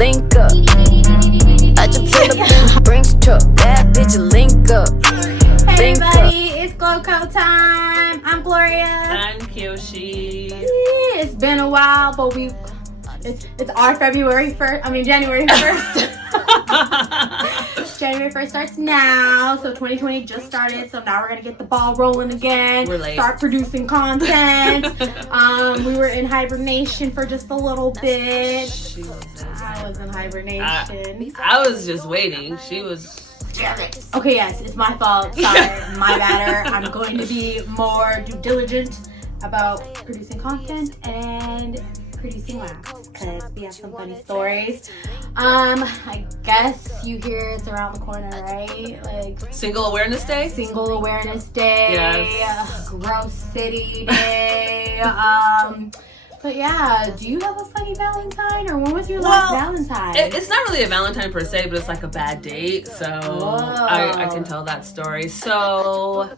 link up. I just pull up in the Brinks truck. Bad bitch, link up. Hey everybody, it's GloKyo time. I'm Gloria. I'm Kyoshi. It's been a while, but it's our January 1st. January 1st starts now, so 2020 just started, so now we're gonna get the ball rolling again. We're late. Start producing content. We were in hibernation for just a little bit. I was in hibernation. I was just waiting. She was... Okay, yes, it's my fault. Sorry, my matter. I'm going to be more diligent about producing content and producing laughs because we have some funny stories. I guess you hear it's around the corner, right? Like Single Awareness Day? Single Awareness Day. Yes. Gross City Day. But yeah, do you have a funny Valentine, or when was your last Valentine? It's not really a Valentine per se, but it's like a bad date, so I can tell that story. So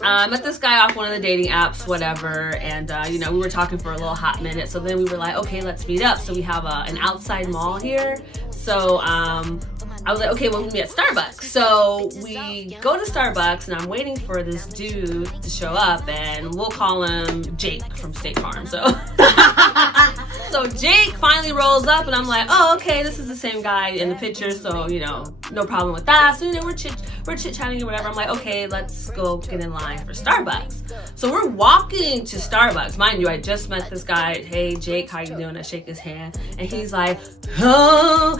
I met this guy off one of the dating apps, whatever, and we were talking for a little hot minute, so then we were like, okay, let's meet up. So we have an outside mall here, so I was like, okay, we'll meet at Starbucks. So we go to Starbucks, and I'm waiting for this dude to show up, and we'll call him Jake from State Farm. So Jake finally rolls up, and I'm like, oh, okay, this is the same guy in the picture, so, no problem with that. So, we're chit-chatting or whatever. I'm like, okay, let's go get in line for Starbucks. So we're walking to Starbucks. Mind you, I just met this guy. Hey, Jake, how you doing? I shake his hand, and he's like, I'm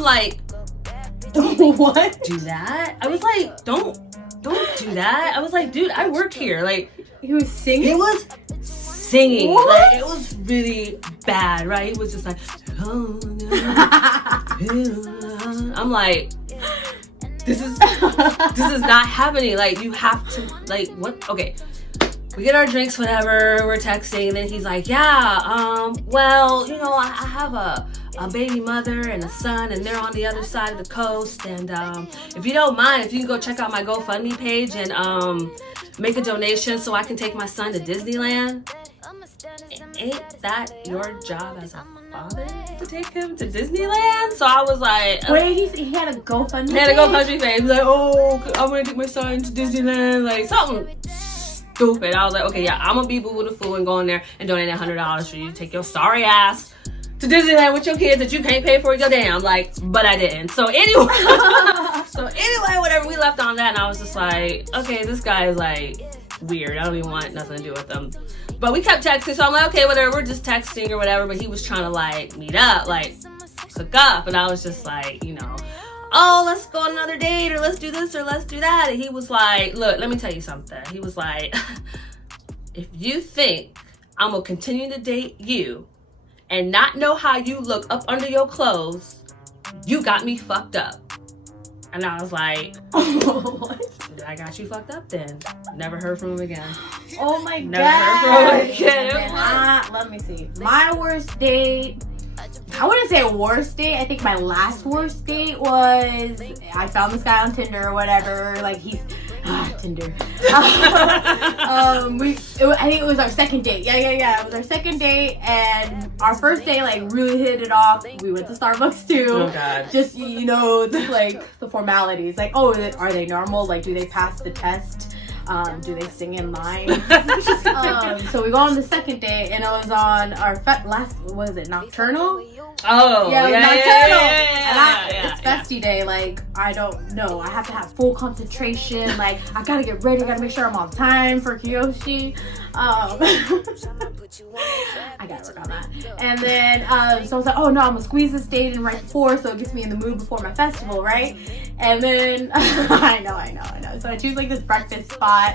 like, what? Do that? I was like, don't do that. I was like, dude, I work here. Like, he was singing? He was singing. What? Like, it was really bad, right? He was just like, I'm like, this is not happening. Like, you have to, like, what? Okay. We get our drinks, whatever, we're texting, and then he's like, yeah, well, I have a baby mother and a son, and they're on the other side of the coast, and if you don't mind, if you can go check out my GoFundMe page and make a donation so I can take my son to Disneyland. Ain't that your job as a father to take him to Disneyland? So I was like... Wait, he had a GoFundMe page? He had a GoFundMe page. Like, oh, I'm going to take my son to Disneyland. Like, something stupid. I was like, okay, yeah, I'm gonna be boo the fool and go in there and donate $100 for you to take your sorry ass to Disneyland with your kids that you can't pay for your damn. Like, but I didn't. So anyway, whatever. We left on that, and I was just like, okay, this guy is like weird. I don't even want nothing to do with him. But we kept texting, so I'm like, okay, whatever. We're just texting or whatever. But he was trying to like meet up, like hook up, and I was just like, oh, let's go on another date, or let's do this, or let's do that. And he was like, look, let me tell you something. He was like, if you think I'm going to continue to date you and not know how you look up under your clothes, you got me fucked up. And I was like, I got you fucked up then. Never heard from him again. Oh my God. Never heard from him again. Let me see. My worst date... I wouldn't say worst date. I think my last worst date was I found this guy on Tinder or whatever. Like he's Tinder. I think it was our second date. Yeah. It was our second date, and our first date like really hit it off. We went to Starbucks too. Oh God. Just like the formalities. Like, oh, are they normal? Like, do they pass the test? Do they sing in line? So we go on the second day, and it was on our Nocturnal? Oh, yeah, Nocturnal. It's festy day. Like, I don't know. I have to have full concentration. Like, I gotta get ready. I gotta make sure I'm on time for Kyoshi. I gotta work on that. And then, so I was like, oh no, I'm gonna squeeze this date in right before, so it gets me in the mood before my festival, right? And then, I know. So I choose like this breakfast spot,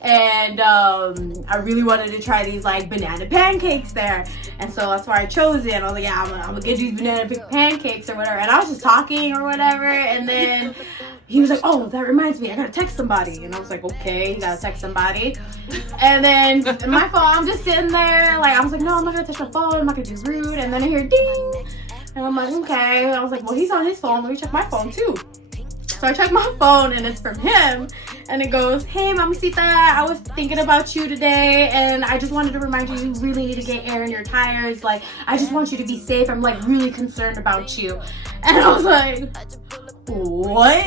and I really wanted to try these like banana pancakes there, and so that's why I chose it. I was like, yeah, I'm gonna get these banana pancakes or whatever. And I was just talking or whatever, and then he was like, oh, that reminds me, I gotta text somebody. And I was like, okay, you gotta text somebody. And then my phone, I'm just sitting there, like, I was like, no, I'm not gonna touch my phone, I'm not gonna be rude. And then I hear ding, and I'm like, okay. And I was like, well, he's on his phone, let me check my phone too. So I check my phone, and it's from him. and it goes, "Hey, Mamacita, I was thinking about you today, and I just wanted to remind you, you really need to get air in your tires. Like, I just want you to be safe. I'm like really concerned about you." And I was like, what?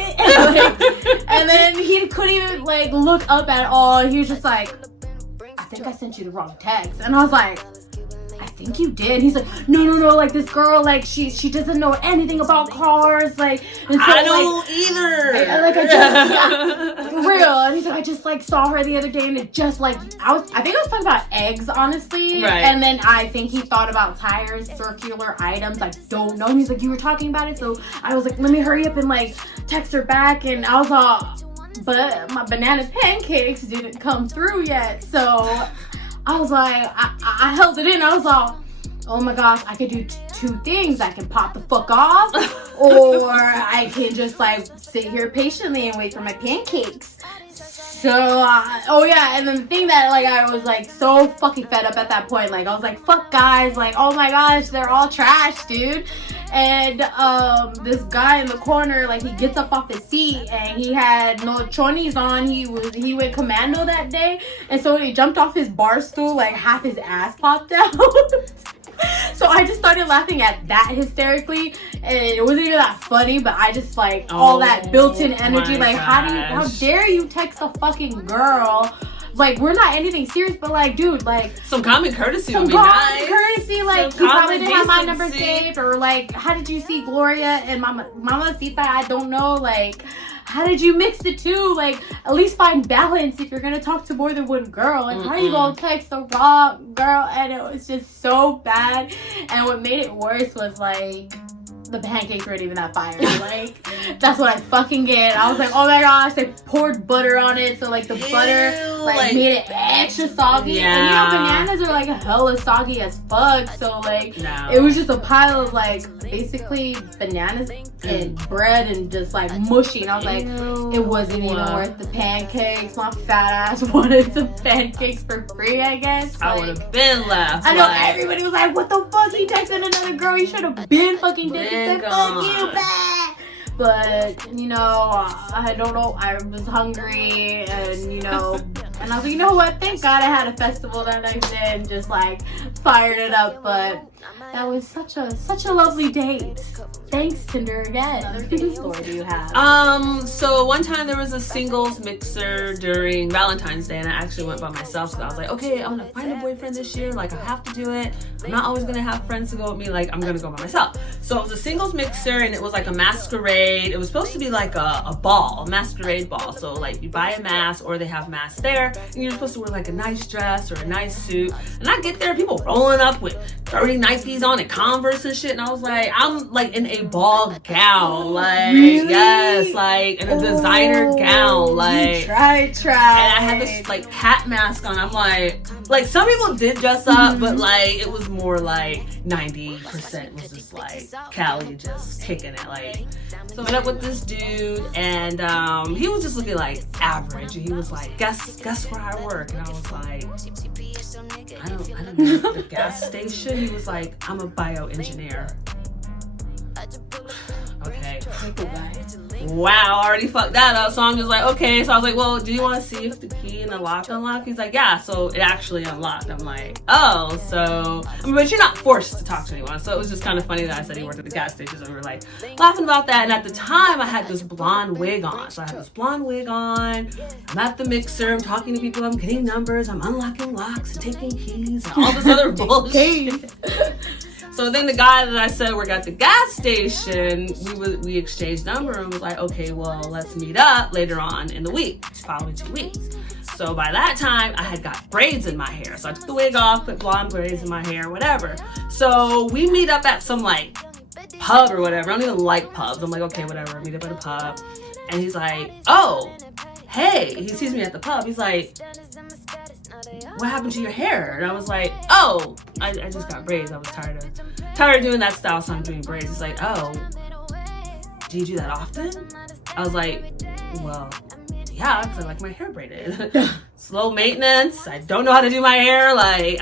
And then he couldn't even like look up at all. He was just like, "I think I sent you the wrong text." And I was like, "I think you did." He's like, no, like this girl, like she doesn't know anything about cars, like, and so, I don't either. I just for real. And he's like, "I just like saw her the other day, and it just like I think I was talking about eggs, honestly." Right. And then I think he thought about tires, circular items. I don't know. And he's like, "You were talking about it," so I was like, "Let me hurry up and like text her back." And I was all, but my banana pancakes didn't come through yet, so I was like, I held it in. I was all, oh my gosh, I could do two things. I can pop the fuck off, or I can just like sit here patiently and wait for my pancakes. So, oh yeah, and then the thing that like I was like so fucking fed up at that point. Like I was like, fuck guys, like oh my gosh, they're all trash, dude. And this guy in the corner, like he gets up off his seat and he had no chonies on. He went commando that day, and so when he jumped off his bar stool, like half his ass popped out. So I just started laughing at that hysterically, and it wasn't even that funny, but I just like all that built-in energy. Like how dare you text a fucking girl? Like, we're not anything serious, but like, dude, like some common courtesy would be nice. Courtesy, like you probably didn't have my number saved, or like, how did you see Gloria and Mamacita? I don't know, like, how did you mix the two? Like, at least find balance if you're gonna talk to more than one girl. Like, how are you gonna text the wrong girl? And it was just so bad. And what made it worse was like, the pancakes weren't even that fire. Like, that's what I fucking get. I was like, oh my gosh, they poured butter on it, so like the butter like made it extra soggy. Yeah. And you know, bananas are like hella soggy as fuck. So like it was just a pile of like basically bananas and bread and just like mushy. And I was like, it wasn't even worth the pancakes. My fat ass wanted some pancakes for free, I guess. I would have been left. I know everybody was like, what the fuck? He texted another girl. You should have been fucking did it. Fuck you, back. But you know, I don't know. I was hungry, and you know, and I was like, you know what? Thank God I had a festival that next day and just like fired it up. But that was such a lovely date. Thanks, Tinder, again. What story do you have? So one time there was a singles mixer during Valentine's Day, and I actually went by myself because I was like, okay, I'm gonna find a boyfriend this year. Like, I have to do it. I'm not always gonna have friends to go with me. Like, I'm gonna go by myself. So it was a singles mixer, and it was like a masquerade. It was supposed to be like a ball, a masquerade ball. So like, you buy a mask, or they have masks there, and you're supposed to wear like a nice dress or a nice suit. And I get there, people rolling up with 30 Nikes on and Converse and shit, and I was like, I'm like in a ball gown, like really? Yes, like in a designer gown, like try. And I had this like hat mask on. I'm like some people did dress up, but like it was more like 90% was just like Callie just kicking it. Like, so I met up with this dude, and he was just looking like average. He was like, guess where I work, and I was like, I don't know, the gas station. He was like, I'm a bioengineer. Okay. Wow, already fucked that up. So I'm just like, okay. So I was like, well, do you want to see if the key in the lock unlocked? He's like, yeah. So it actually unlocked. I'm like, oh, so I mean, but you're not forced to talk to anyone. So it was just kind of funny that I said he worked at the gas station. So we were like laughing about that. And at the time, I had this blonde wig on. So I had this blonde wig on. I'm at the mixer. I'm talking to people. I'm getting numbers. I'm unlocking locks and taking keys and all this other bullshit. So then the guy that I said worked at the gas station, we exchanged number and was like, okay, well, let's meet up later on in the week, following 2 weeks. So by that time, I had got braids in my hair. So I took the wig off, put blonde braids in my hair, whatever. So we meet up at some like pub or whatever. I don't even like pubs. I'm like, okay, whatever, meet up at a pub. And he's like, oh, hey, he sees me at the pub. He's like, what happened to your hair? And I was like, oh, I just got braids. I was tired of doing that style, so I'm doing braids. He's like, oh, do you do that often? I was like, well, yeah, because I like my hair braided. Slow maintenance. I don't know how to do my hair. Like,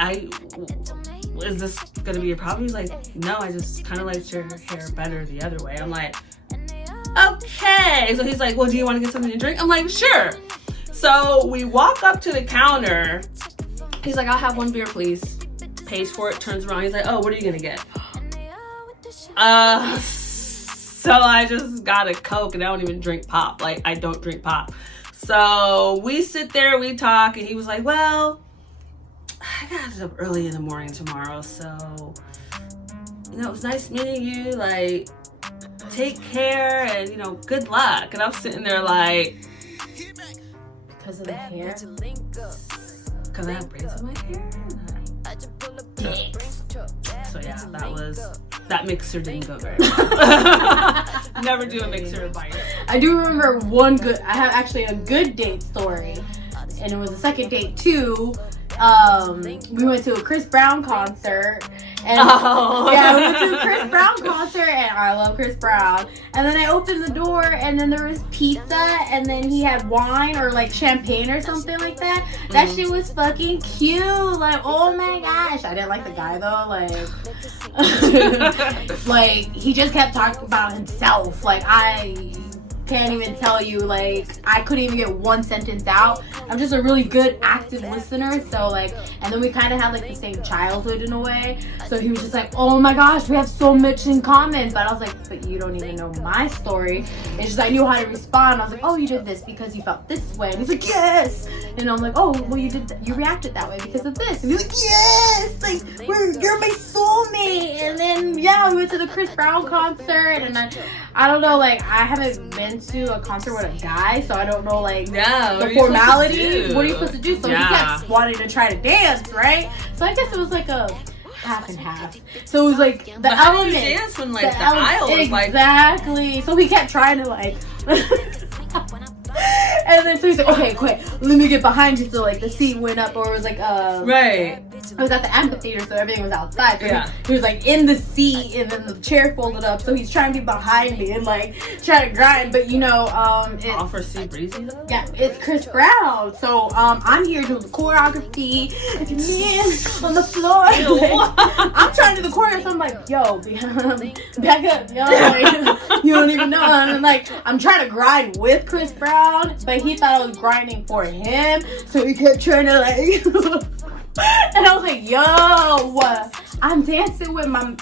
is this gonna be a problem? He's like, no, I just kind of like your hair better the other way. I'm like, okay. So he's like, well, do you want to get something to drink? I'm like, sure. So we walk up to the counter. He's like, I'll have one beer, please. Pays for it, turns around. He's like, oh, what are you gonna get? So I just got a Coke, and I don't even drink pop. Like, I don't drink pop. So we sit there, we talk, and he was like, well, I got up early in the morning tomorrow, so, you know, it was nice meeting you. Like, take care, and, you know, good luck. And I'm sitting there like, Because of the hair? because I have braids in my hair? So yeah, that mixer didn't go very well. Never do a mixer bite. I do remember I have actually a good date story, and it was a second date too. We went to a Chris Brown concert, and yeah, we went to a Chris Brown concert, and I love Chris Brown. And then I opened the door, and then there was pizza, and then he had wine or like champagne or something like that. That shit was fucking cute. Like, oh my gosh, I didn't like the guy though. Like, like he just kept talking about himself. Like, I can't even tell you, like, I couldn't even get one sentence out. I'm just a really good active listener, so like, and then we kind of had like the same childhood in a way, so he was just like, oh my gosh, we have so much in common. But I was like, but you don't even know my story. It's just I knew how to respond. I was like, oh, you did this because you felt this way, and he's like, yes. And I'm like, oh, well, you reacted that way because of this. And he's like, yes, like, you're my soulmate. And then yeah, we went to the Chris Brown concert, and I don't know, like, I haven't been to a concert with a guy, so I don't know, like, the formalities. What are you supposed to do? So he kept wanting to try to dance, right? So I guess it was like a half and half. So it was like the element. Dance when like the aisle was like exactly. So he kept trying to like. And then so he's like, okay, let me get behind you. So like the seat went up, or it was like right. It was at the amphitheater, so everything was outside. So yeah. He was like in the seat, and then the chair folded up, so he's trying to be behind me and like trying to grind. But you know, all for sea breezy though? Yeah, it's Chris Brown. So I'm here doing the choreography, yeah, on the floor. I'm trying to do the choreography. So I'm like, yo, back up, yo. Like, you don't even know. And I'm like, I'm trying to grind with Chris Brown, but he thought I was grinding for him, so he kept trying to like. And I was like, yo, I'm dancing with my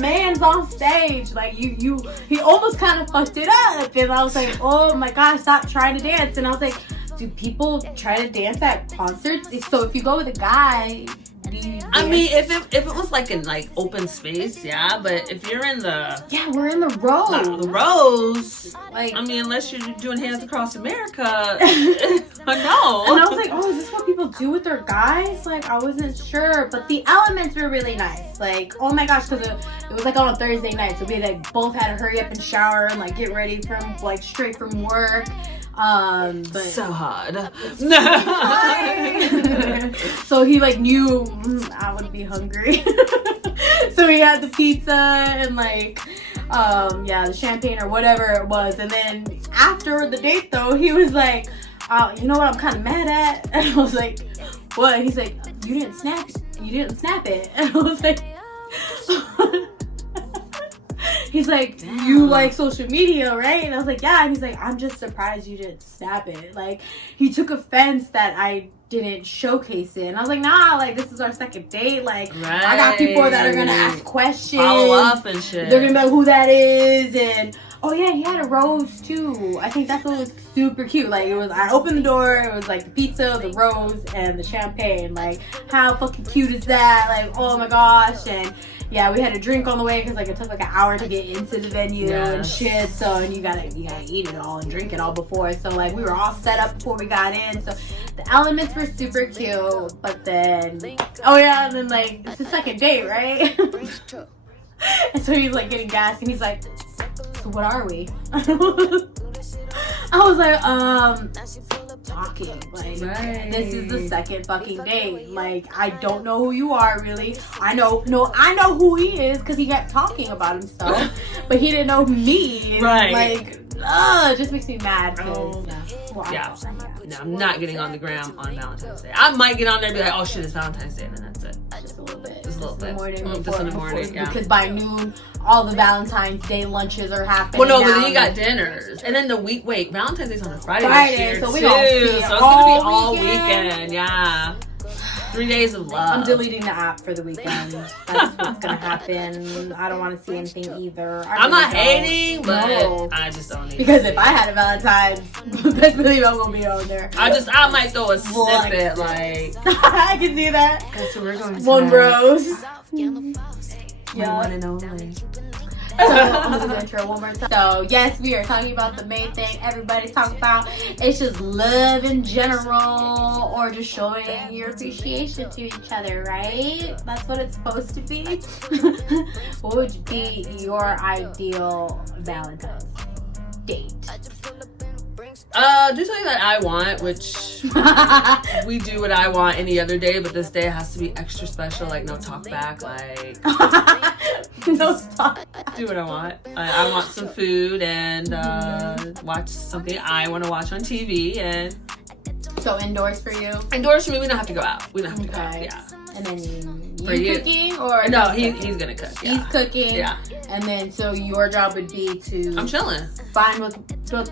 man's on stage. Like, he almost kind of fucked it up. And I was like, oh my gosh, stop trying to dance. And I was like, do people try to dance at concerts? So if you go with a guy, do you dance? I mean, if it was like in like open space, yeah. But if you're in we're in the rows. The rows. Like, I mean, unless you're doing Hands Across America, no. And I was like, oh, is this what people do with their guys? Like, I wasn't sure. But the elements were really nice. Like, oh my gosh, because it was like on a Thursday night. So we like both had to hurry up and shower and like get ready from like straight from work. But so hard. So he like knew I would be hungry. So he had the pizza and like the champagne or whatever it was. And then after the date though, he was like, you know what I'm kind of mad at? And I was like, what? He's like, you didn't snap it. And I was like, he's like, you like social media, right? And I was like, yeah. And he's like, I'm just surprised you didn't snap it. Like, he took offense that I didn't showcase it. And I was like, nah, like, this is our second date. Like, right. I got people that are gonna ask questions, follow up and shit. They're gonna be like, who that is. And oh yeah, he had a rose too. I think that's what was super cute. Like, it was, I opened the door, it was like the pizza, the rose, and the champagne. Like, how fucking cute is that? Like, oh my gosh. And yeah, we had a drink on the way because like it took like an hour to get into the venue and shit. So, and you gotta eat it all and drink it all before. So like we were all set up before we got in. So the elements were super cute. But then, and then like it's the second date, right? And so he's like getting gas, and he's like, so what are we? I was like, talking. Like, this is the second fucking date. Like, I don't know who you are, really. I know who he is because he kept talking about himself, but he didn't know me. Right. Like, it just makes me mad. No, I'm not getting on the gram on Valentine's Day. I might get on there and be like, oh shit, it's Valentine's Day, and then that's it. Just a little bit. Just just in the morning. Just in the morning, yeah. Because by noon, all the Valentine's Day lunches are happening. Well, no, but then you got dinners. And then Valentine's Day's on a Friday this year, so we too. gonna see it So it's going to be all weekend. weekend. Yeah. 3 days of love. I'm deleting the app for the weekend. That's what's gonna happen. I don't want to see anything either. I'm not hating, but no. I just don't need because if I had a Valentine's, best believe I'm gonna be on there. I might throw a snippet like I can see that. That's what we're going to One rose. Yeah. One and only. So, I'm gonna do the intro one more time. So yes, we are talking about the main thing everybody's talking about. It's just love in general, or just showing your appreciation to each other, right? That's what it's supposed to be. What would be your ideal Valentine's date? Do something that I want, which we do what I want any other day, but this day has to be extra special, like no talk back, like no stop. do what I want. I want some food and watch something I want to watch on TV, and so indoors for you. Indoors for me, we don't have to go out. We don't have to go out. Yeah. And then For you. cooking or No, he's gonna cook. Yeah. He's cooking. Yeah. And then so your job would be to I'm chilling. find what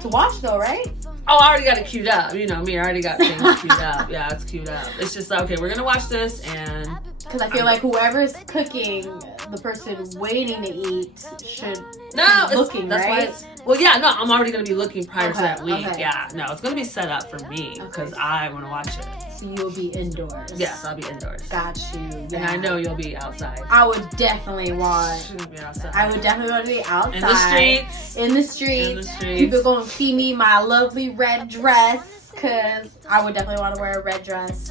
to watch though, right? Oh, I already got it queued up. You know me, I already got things queued up. Yeah, it's queued up. It's just like, okay, we're gonna watch this, and because I feel like whoever's cooking, the person waiting to eat should no, be looking, that's right? why well, yeah, no, I'm already gonna be looking prior to that week. Okay. Yeah, no, it's gonna be set up for me because I want to watch it. So you'll be indoors. Yes, I'll be indoors. Got you. Yeah. And I know you'll be outside. I would definitely want. You'll be outside. I would definitely want to be outside. In the streets. In the streets. In the streets. People gonna see me my lovely red dress, cause I would definitely want to wear a red dress.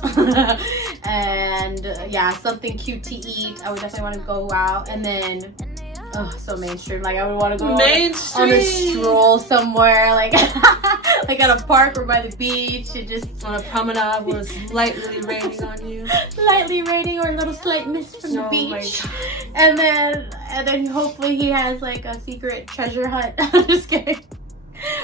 And yeah, something cute to eat. I would definitely want to go out, and then so mainstream. Like I would want to go on a stroll somewhere, like like at a park or by the beach, and just on a promenade where it's lightly raining on you. Lightly raining or a little slight mist from the beach. And then hopefully he has like a secret treasure hunt. I'm just kidding.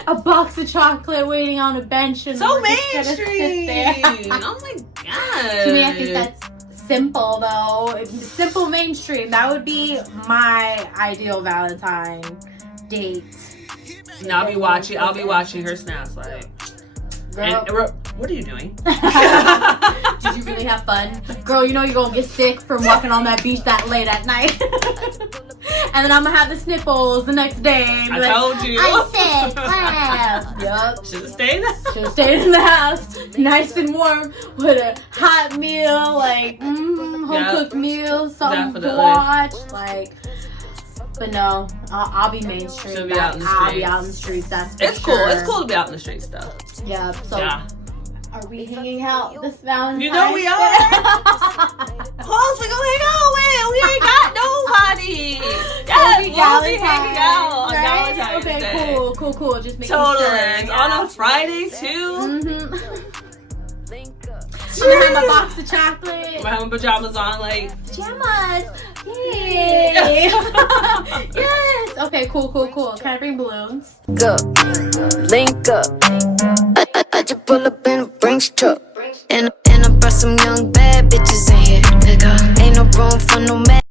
A box of chocolate waiting on a bench, and So we're just gonna sit mainstream. there. Oh my god. To me, I think that's simple though. It's simple mainstream. That would be my ideal Valentine date. And I'll be watching her snaps like, Girl, what are you doing? did you really have fun? Girl, you know you're gonna get sick from walking on that beach that late at night. And then I'm gonna have the sniffles the next day. I told you. I'm sick. Wow. Yup. Should have stayed. Should have stayed in the house, nice and warm, with a hot meal, like home cooked meal, something to watch, like. But no, I'll be mainstream. She'll be out in the streets. I'll be out in the streets. That's for It's sure. cool. It's cool to be out in the streets though. Yeah. So, Yeah. are we hanging out this Valentine's? You know we are. Who else we gonna hang out with? We ain't got nobody. Yes, we'll be hanging out on Right? Valentine's Okay, Day. cool. Just making Totally. sure. It's Yeah. on a Friday too. I'm gonna have my box of chocolate. We're having pajamas on, like Pajamas. Yay. Yes. Okay, cool. Can I bring balloons? Go, link up. I just pull up in a Brinks truck. And I brought some young bad bitches in here. Ain't no room for no man.